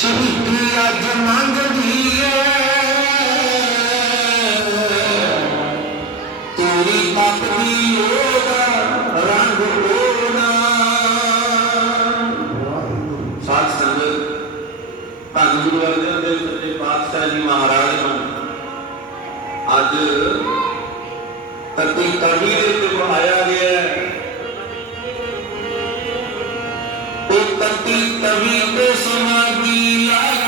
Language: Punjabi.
ਸ਼ਹੀਦੀ ਅੱਜ ਮੰਗਦੀ ਏ ਤੇਰੀ ਤਪਦੀ ਉਹਦਾ ਰੰਗ ਹੋਣਾ ਸਾਧ ਸੰਗਤ ਧੰਨ ਗੁਰੂ ਅਰਜਨ ਦੇਵ ਸੱਚੇ ਪਾਤਸ਼ਾਹ ਜੀ ਮਹਾਰਾਜ ਨੂੰ। ਅੱਜ ਤਤੀ ਕਵੀ ਕਰਤੀ ਤਵੀ ਤੇ ਸਮਾਦੀ ਲਾ